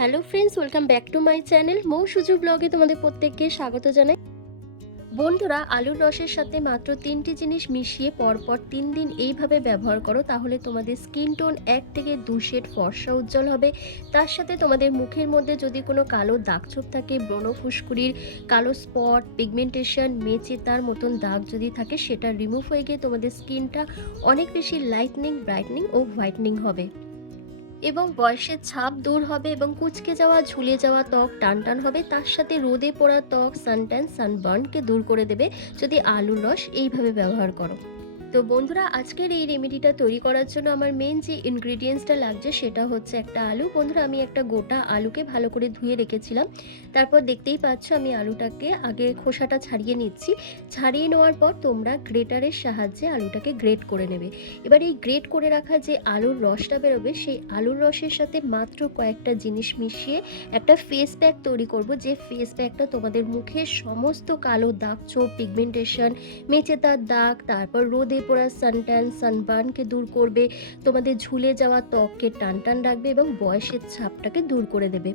Hello friends welcome back to my channel Mou Suju ব্লগে তোমাদের প্রত্যেককে স্বাগত জানাই। বন্ধুরা, আলুর রসের সাথে মাত্র তিনটি জিনিস মিশিয়ে পরপর তিন দিন এইভাবে ব্যবহার করো, তাহলে তোমাদের স্কিন টোন এক থেকে দু শেড ফর্সা উজ্জ্বল হবে। তার সাথে তোমাদের মুখের মধ্যে যদি কোনো কালো দাগছোপ থাকে, ব্রণ ফুসকুড়ির কালো স্পট পিগমেন্টেশন মেচে তার মতন দাগ যদি থাকে, সেটা রিমুভ হয়ে গিয়ে তোমাদের স্কিনটা অনেক বেশি লাইটনিং ব্রাইটনিং ও হোয়াইটনিং হবে। এবং বয়সের ছাপ দূর হবে এবং কুচকে যাওয়া, ঝুলে যাওয়া ত্বক টান টান হবে, তার সাথে রোদে পোড়া ত্বক সানট্যান সানবার্নকে দূর করে দেবে। যদি আলুর রস এইভাবে ব্যবহার করো। তো বন্ধুরা, আজকের এই রেমেডিটা তৈরি করার জন্য আমার মেন যে ইনগ্রিডিয়েন্টসটা লাগছে সেটা হচ্ছে একটা আলু। বন্ধুরা, আমি একটা গোটা আলুকে ভালো করে ধুয়ে রেখেছিলাম। তারপর দেখতেই পাচ্ছ আমি আলুটাকে আগে খোসাটা ছাড়িয়ে নিচ্ছি। ছাড়িয়ে নেওয়ার পর তোমরা গ্রেটারের সাহায্যে আলুটাকে গ্রেট করে নেবে। এবার এই গ্রেট করে রাখা যে আলুর রসটা বেরোবে, সেই আলুর রসের সাথে মাত্র কয়েকটা জিনিস মিশিয়ে একটা ফেস প্যাক তৈরি করব। যে ফেস প্যাকটা তোমাদের মুখের সমস্ত কালো দাগ চোখ পিগমেন্টেশন মেচেতার দাগ, তারপর রোদে পোড়া সানট্যান সানবার্নকে দূর করবে। তোমাদের ঝুলে যাওয়া ত্বককে টান টান রাখবে এবং বয়সের ছাপটাকে দূর করে দেবে।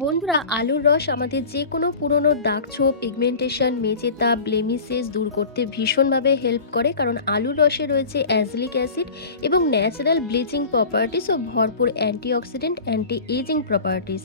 বন্ধুরা, আলুর রস আমাদের যে কোনো পুরনো দাগ ছোপ পিগমেন্টেশন মেচেতা ব্লেমিসেস দূর করতে ভীষণভাবে হেল্প করে, কারণ আলুর রসে রয়েছে অ্যাজলিক অ্যাসিড এবং ন্যাচারাল ব্লিচিং প্রপার্টিস ও ভরপুর অ্যান্টিঅক্সিডেন্ট অ্যান্টি এজিং প্রপার্টিস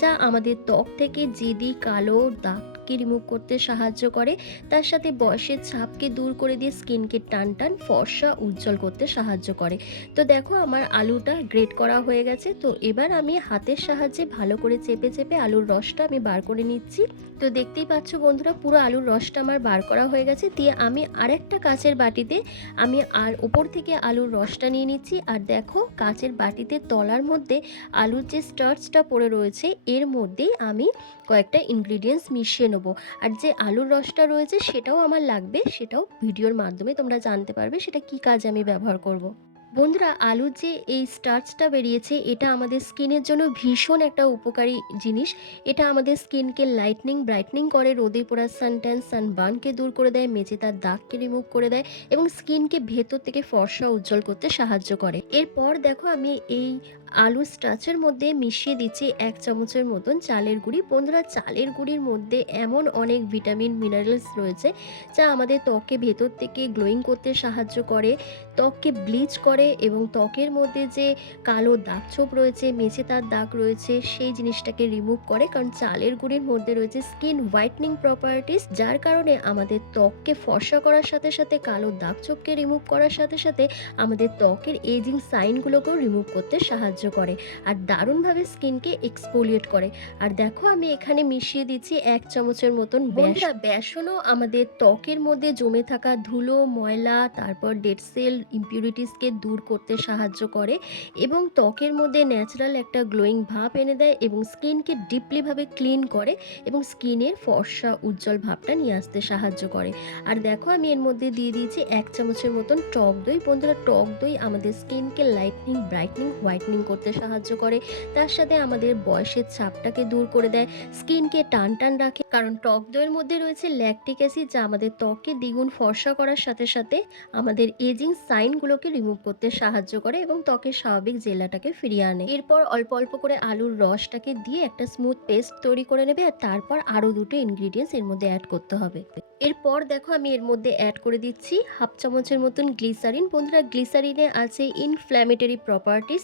যা আমাদের ত্বক থেকে জেদি, কালো, দাগকে রিমুভ করতে সাহায্য করে। তার সাথে বয়সের ছাপকে দূর করে দিয়ে স্কিনকে টান টান, ফর্সা, উজ্জ্বল করতে সাহায্য করে। তো দেখো, আমার আলুটা গ্রেট করা হয়ে গেছে। তো এবার আমি হাতের সাহায্যে ভালো করে চেপে চেপে আলুর রসটা আমি বার করে নিচ্ছি। তো দেখতেই পাচ্ছ বন্ধুরা, পুরো আলুর রসটা আমার বার করা হয়ে গেছে। দিয়ে আমি আরেকটা কাচের বাটিতে আমি আর ওপর থেকে আলুর রসটা নিয়ে নিচ্ছি। আর দেখো, কাচের বাটিতে তলার মধ্যে আলুর যে স্টার্চটা পড়ে রয়েছে, এর মধ্যেই আমি কয়েকটা ইনগ্রিডিয়েন্টস মিশিয়ে নেব। আর যে আলুর রসটা রয়েছে, সেটাও আমার লাগবে। সেটাও ভিডিওর মাধ্যমে তোমরা জানতে পারবে, সেটা কি কাজে আমি ব্যবহার করব। বন্ধুরা, আলুর যে এই স্টার্চটা বেরিয়েছে, এটা আমাদের স্কিনের জন্য ভীষণ একটা উপকারী জিনিস। এটা আমাদের স্কিনকে লাইটনিং ব্রাইটনিং করে, রোদে পোড়া সানট্যান সানবার্নকে দূর করে দেয়, মেঝে তার দাগকে রিমুভ করে দেয় এবং স্কিনকে ভেতর থেকে ফর্সা উজ্জ্বল করতে সাহায্য করে। এরপর দেখো আমি এই আলু স্টাচের মধ্যে মিশিয়ে দিচ্ছি এক চামচের মতন চালের গুঁড়ি। বন্ধুরা, চালের গুঁড়ির মধ্যে এমন অনেক ভিটামিন, মিনারেলস রয়েছে যা আমাদের ত্বককে ভেতর থেকে গ্লোয়িং করতে সাহায্য করে, ত্বককে ব্লিচ করে এবং ত্বকের মধ্যে যে কালো দাগ ছোপ রয়েছে, মেঝে তার দাগ রয়েছে, সেই জিনিসটাকে রিমুভ করে। কারণ চালের গুঁড়ির মধ্যে রয়েছে স্কিন হোয়াইটনিং প্রপার্টিস যার কারণে আমাদের ত্বককে ফর্সা করার সাথে সাথে, কালো দাগ ছোপকে রিমুভ করার সাথে সাথে আমাদের ত্বকের এজিং সাইনগুলোকেও রিমুভ করতে সাহায্য করে আর দারুণভাবে স্কিনকে এক্সপোলিয়েট করে। আর দেখো আমি এখানে মিশিয়ে দিচ্ছি এক চামচের মতন বন্ধুরা বেসনও আমাদের ত্বকের মধ্যে জমে থাকা ধুলো ময়লা তারপর ডেড সেল ইম্পিউরিটিসকে দূর করতে সাহায্য করে এবং ত্বকের মধ্যে ন্যাচারাল একটা গ্লোয়িং ভাব এনে দেয় এবং স্কিনকে ডিপলিভাবে ক্লিন করে এবং স্কিনের ফর্সা উজ্জ্বল ভাবটা নিয়ে আসতে সাহায্য করে। আর দেখো আমি এর মধ্যে দিয়ে দিয়েছি এক চামচের মতন টক দই। বন্ধুরা টক দই আমাদের স্কিনকে লাইটনিং ব্রাইটনিং হোয়াইটনিং করতে সাহায্য করে, তার সাথে আমাদের বয়সের ছাপটাকে দূর করে দেয়, স্কিনকে টান টান রাখে। কারণ টক দইয়ের মধ্যে রয়েছে ল্যাকটিক অ্যাসিড যা আমাদের ত্বককে দ্বিগুণ ফর্সা করার সাথে সাথে আমাদের এজিং সাইনগুলোকে রিমুভ করতে সাহায্য করে এবং ত্বকের স্বাভাবিক জেলাটাকে ফিরিয়ে আনে। এরপর অল্প অল্প করে আলুর রসটাকে দিয়ে একটা স্মুথ পেস্ট তৈরি করে নেবে আর তারপর আরও দুটো ইনগ্রিডিয়েন্টস এর মধ্যে অ্যাড করতে হবে। এরপর দেখো আমি এর মধ্যে অ্যাড করে দিচ্ছি হাফ চামচের মতন গ্লিসারিন বন্ধুরা গ্লিসারিনে আছে ইনফ্ল্যামেটরি প্রপার্টিস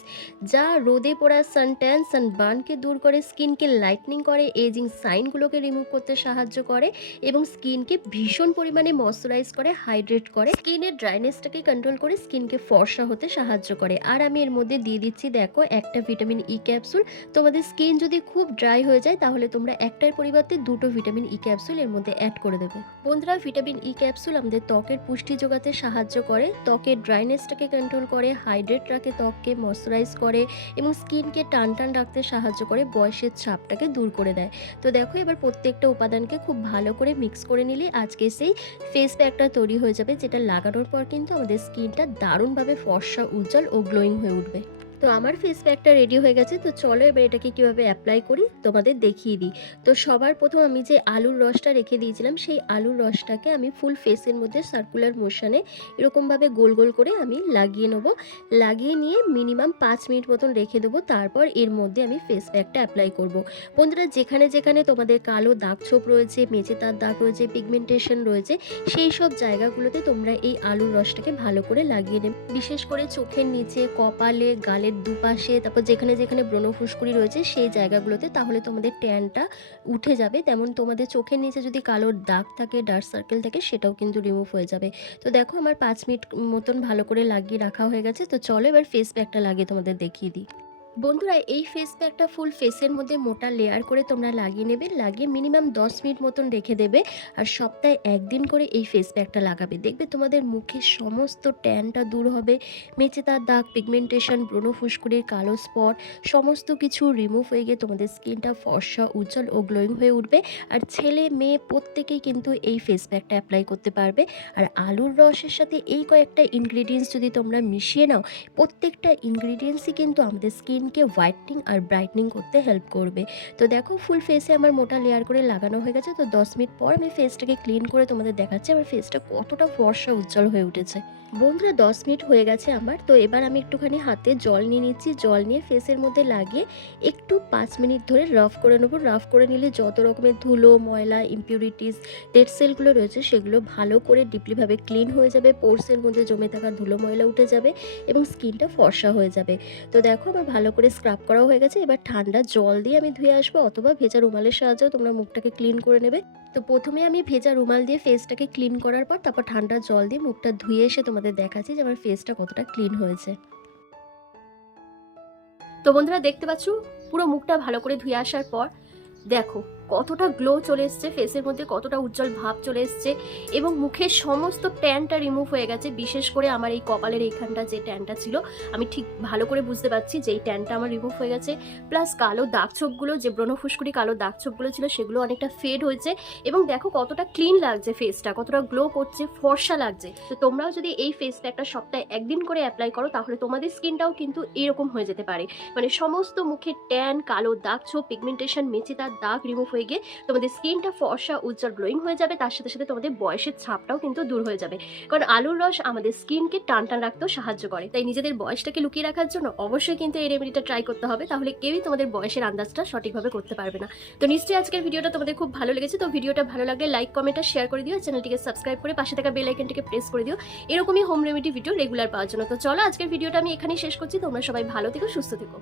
যা রোদে পোড়া সানট্যান সানবার্নকে দূর করে স্কিনকে লাইটনিং করে এজিং সাইনগুলোকে রিমুভ করতে সাহায্য করে এবং স্কিনকে ভীষণ পরিমাণে ময়শ্চারাইজ করে হাইড্রেট করে। স্কিনের ড্রাইনেসটাকে কন্ট্রোল করে স্কিনকে ফর্সা হতে সাহায্য করে। আর আমি এর মধ্যে দিয়ে দিচ্ছি, দেখো, একটা ভিটামিন ই ক্যাপসুল তোমাদের স্কিন যদি খুব ড্রাই হয়ে যায়, তাহলে তোমরা একটার পরিবর্তে দুটো ভিটামিন ই ক্যাপসুল এর মধ্যে অ্যাড করে দেবে। বন্ধুরা ভিটামিন ই ক্যাপসুল আমাদের ত্বকের পুষ্টি যোগাতে সাহায্য করে। ত্বকের ড্রাইনেসটাকে কন্ট্রোল করে হাইড্রেট রাখে ত্বককে ময়শ্চারাইজ করে। এবং স্কিনকে টান টান রাখতে সাহায্য করে বয়সের ছাপটাকে দূর করে দেয়। তো দেখো, এবার প্রত্যেকটা উপাদানকে খুব ভালো করে মিক্স করে নিলে আজকে সেই ফেস প্যাকটা তৈরি হয়ে যাবে, যেটা লাগানোর পর কিন্তু আমাদের স্কিনটা দারুণভাবে ফর্সা, উজ্জ্বল ও গ্লোয়িং হয়ে উঠবে। তো আমার ফেস প্যাকটা রেডি হয়ে গেছে, তো চলো এবার এটাকে কীভাবে অ্যাপ্লাই করি তোমাদের দেখিয়ে দিই। তো সবার প্রথম আমি যে আলুর রসটা রেখে দিয়েছিলাম, সেই আলুর রসটাকে আমি ফুল ফেসের মধ্যে সার্কুলার মোশনে এরকমভাবে গোল গোল করে আমি লাগিয়ে নেব। লাগিয়ে নিয়ে মিনিমাম পাঁচ মিনিট মতন রেখে দেবো, তারপর এর মধ্যে আমি ফেস প্যাকটা অ্যাপ্লাই করব। বন্ধুরা, যেখানে যেখানে তোমাদের কালো দাগ ছোপ রয়েছে মেচে তার দাগ রয়েছে পিগমেন্টেশন রয়েছে, সেই সব জায়গাগুলোতে তোমরা এই আলুর রসটাকে ভালো করে লাগিয়ে নেবে। বিশেষ করে চোখের নিচে, কপালে গালের দুপাশে, তারপর যেখানে যেখানে ব্রণ ফুসকুড়ি রয়েছে সেই জায়গাগুলোতে তাহলে তোমাদের ট্যানটা উঠে যাবে। তেমন তোমাদের চোখের নিচে যদি কালো দাগ থাকে ডার্ক সার্কেল থাকে, সেটাও কিন্তু রিমুভ হয়ে যাবে। তো দেখো আমার পাঁচ মিনিট মতন ভালো করে লাগিয়ে রাখা হয়ে গেছে। তো চলো এবার ফেস প্যাকটা লাগিয়ে তোমাদের দেখিয়ে দিই। বন্ধুরা, এই ফেস প্যাকটা ফুল ফেসের মধ্যে মোটা লেয়ার করে তোমরা লাগিয়ে নেবে, লাগিয়ে মিনিমাম দশ মিনিট মতন রেখে দেবে আর সপ্তাহে একদিন করে এই ফেস প্যাকটা লাগাবে। দেখবে তোমাদের মুখের সমস্ত ট্যানটা দূর হবে মেচে তার দাগ পিগমেন্টেশন ব্রণ ফুসকুড়ির কালো স্পট সমস্ত কিছু রিমুভ হয়ে গিয়ে তোমাদের স্কিনটা ফর্সা, উজ্জ্বল ও গ্লোয়িং হয়ে উঠবে আর ছেলে, মেয়ে প্রত্যেকেই কিন্তু এই ফেস প্যাকটা অ্যাপ্লাই করতে পারবে। আর আলুর রসের সাথে এই কয়েকটা ইনগ্রিডিয়েন্টস যদি তোমরা মিশিয়ে নাও, প্রত্যেকটা ইনগ্রিডিয়েন্টসই কিন্তু আমাদের স্কিনকে হোয়াইটনিং আর ব্রাইটনিং করতে হেল্প করবে। তো দেখো, ফুল ফেসে আমার মোটা লেয়ার করে লাগানো হয়ে গেছে। তো দশ মিনিট পর আমি ফেসটাকে ক্লিন করে তোমাদের দেখাচ্ছি। আমার ফেসটা কতটা ফর্সা উজ্জ্বল হয়ে উঠেছে। বন্ধুরা, দশ মিনিট হয়ে গেছে আমার। তো এবার আমি একটুখানি হাতে জল নিয়ে নিচ্ছি। জল নিয়ে ফেসের মধ্যে লাগিয়ে একটু পাঁচ মিনিট ধরে রাফ করে নেব। রাফ করে নিলে যত রকমের ধুলো, ময়লা ইম্পিউরিটিস ডেড সেলগুলো রয়েছে, সেগুলো ভালো করে ডিপলিভাবে ক্লিন হয়ে যাবে। পোর্সের মধ্যে জমে থাকা ধুলো, ময়লা উঠে যাবে এবং স্কিনটা ফর্সা হয়ে যাবে। তো দেখো, আমার ভালো করে স্ক্রাব করা হয়ে গেছে। এবার ঠান্ডা জল দিয়ে আমি ধুয়ে আসব অথবা ভেজা রুমালের সাহায্যেও তোমরা মুখটাকে ক্লিন করে নেবে। তো প্রথমে আমি ভেজা রুমাল দিয়ে ফেসটাকে ক্লিন করার পর তারপর ঠান্ডা জল দিয়ে মুখটা ধুয়ে এসে তোমাদের দেখাচ্ছি যে আমার ফেসটা কতটা ক্লিন হয়েছে। তো বন্ধুরা দেখতে পাচ্ছ, পুরো মুখটা ভালো করে ধুয়ে আসার পর দেখো কতটা গ্লো চলে এসছে ফেসের মধ্যে কতটা উজ্জ্বল ভাব চলে এসছে এবং মুখের সমস্ত ট্যানটা রিমুভ হয়ে গেছে। বিশেষ করে আমার এই কপালের এইখানটা যে ট্যানটা ছিল, আমি ঠিক ভালো করে বুঝতে পারছি যে এই ট্যানটা আমার রিমুভ হয়ে গেছে। প্লাস কালো দাগ ছোপগুলো, যে ব্রণ ফুসকুড়ি কালো দাগ ছোপগুলো ছিল, সেগুলো অনেকটা ফেড হয়েছে এবং দেখো কতটা ক্লিন লাগছে ফেসটা কতটা গ্লো করছে, ফর্সা লাগছে। তো তোমরাও যদি এই ফেস প্যাকটা সপ্তাহে একদিন করে অ্যাপ্লাই করো, তাহলে তোমাদের স্কিনটাও কিন্তু এরকম হয়ে যেতে পারে। মানে সমস্ত মুখের ট্যান কালো দাগ ছোপ পিগমেন্টেশন মেচে তার দাগ রিমুভ হয়ে গিয়ে তোমাদের স্কিনটা ফর্সা, উজ্জ্বল গ্লোয়িং হয়ে যাবে। তার সাথে সাথে তোমাদের বয়সের ছাপটাও কিন্তু দূর হয়ে যাবে। কারণ আলুর রস আমাদের স্কিনকে টান টান রাখতেও সাহায্য করে। তাই নিজেদের বয়সটাকে লুকিয়ে রাখার জন্য অবশ্যই কিন্তু এই রেমেডিটা ট্রাই করতে হবে। তাহলে কেউই তোমাদের বয়সের আন্দাজটা সঠিকভাবে করতে পারবে না। তো নিশ্চয়ই আজকের ভিডিওটা তোমাদের খুব ভালো লেগেছে। তো ভিডিওটা ভালো লাগলে লাইক কমেন্ট আর শেয়ার করে দিও। চ্যানেলটিকে সাবস্ক্রাইব করে পাশে থাকা বেল আইকনটিকে প্রেস করে দিও। এরকমই হোম রেমেডি ভিডিও রেগুলার পাওয়ার জন্য। তো চলো আজকের ভিডিওটা আমি এখানেই শেষ করছি। তোমরা সবাই ভালো থেকো, সুস্থ থেকো।